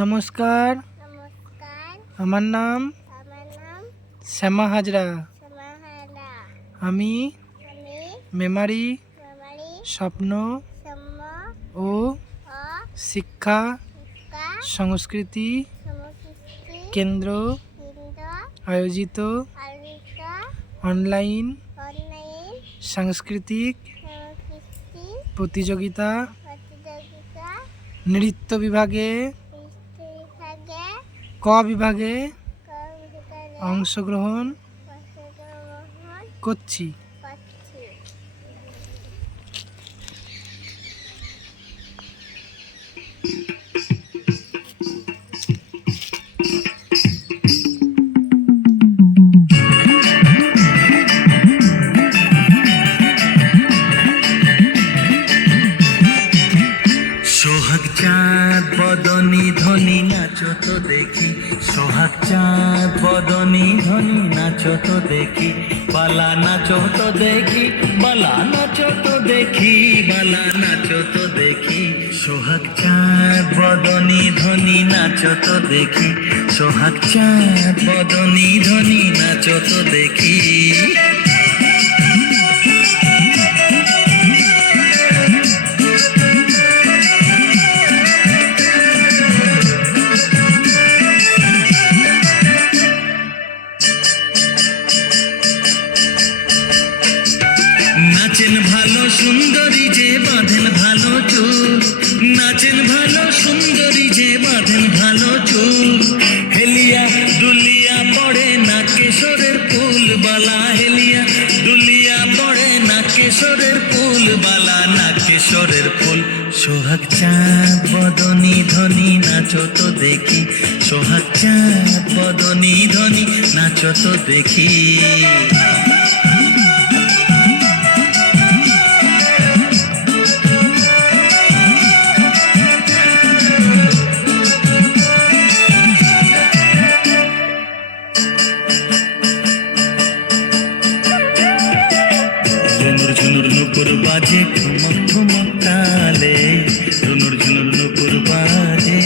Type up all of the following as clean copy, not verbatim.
নমস্কার, নমস্কার। আমার নাম আমার নাম শ্যামা হাজরা। সমাহারা। আমি আমি মেমারি মেমারি স্বপ্ন সম ও ও শিক্ষা শিক্ষা সংস্কৃতি সমকৃষ্টি কেন্দ্র কেন্দ্র আয়োজিত আয়োজিত অনলাইন অনলাইন সাংস্কৃতিক সমকৃষ্টি প্রতিযোগিতা প্রতিযোগিতা নৃত্য বিভাগে বিভাগে ক বিভাগে অংশগ্রহণ অংশগ্রহণ করছি। করছি। সোহাগ চাঁদ বদনী ধ্বনি নাচো তো দেখি, সোহাগ চাঁদ বদনী ধ্বনি নাচো তো দেখি, বালা নাচো তো দেখি, বালা নাচো তো দেখি, বালা নাচো তো দেখি। সোহাগ চাঁদ বদনী ধ্বনি নাচো তো দেখি, সোহাগ চাঁদ বদনী ধ্বনি নাচো তো দেখি। নাচেন ভালো সুন্দরী যে বাঁধেন ভালো চুল, নাচেন ভালো সুন্দরী যে বাঁধেন ভালো চুল, হেলিয়া দুলিয়া পড়ে না কেশরের ফুল বালা, হেলিয়া দুলিয়া পড়ে না কেশরের ফুল বালা, না কেশরের ফুল। সোহাগ চাঁদ বদনী ধ্বনি নাচো তো দেখি, সোহাগ চাঁদ বদনী ধ্বনি নাচো তো দেখি। ঝুনুর ঝুনুর নুপুর বাজে ঠুমক ঠুমক তালে, ঝুনুর ঝুনুর নুপুর বাজে,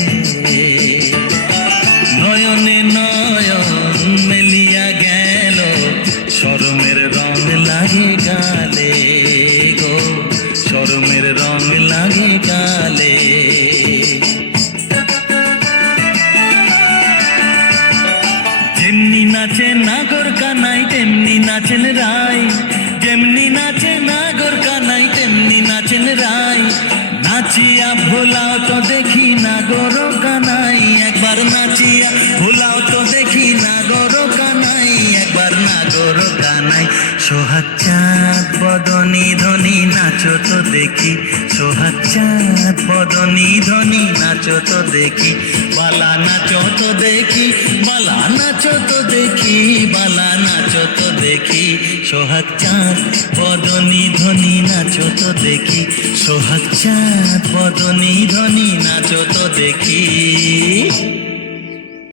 নয়নে নয়ন মেলিয়া গেল, শরমের রং লাগে গালে গো, শরমের রং লাগে গালে। যেমনি নাচে নাগর কানাই তেমনি নাচেন রায়, যেমনি নাচে নাগর কানাই তেমনি নাচেন রায়, নাচিয়া ভোলাও তো দেখি নাগর কানাই, একবার নাচিয়া ভোলাও তো দেখি নাগর কানাই, একবার নাগর কানাই। সোহাগ চাঁদ বদনী ধ্বনি নাচো তো দেখি, সোহাগ চাঁদ বদনী ধ্বনি নাচো তো দেখি, বালা নাচো তো দেখি, বালা নাচো তো দেখি, বালা নাচো তো দেখি। সোহাগ চাঁদ বদনী ধ্বনি নাচো তো দেখি, সোহাগ চাঁদ বদনী ধ্বনি নাচো তো দেখি।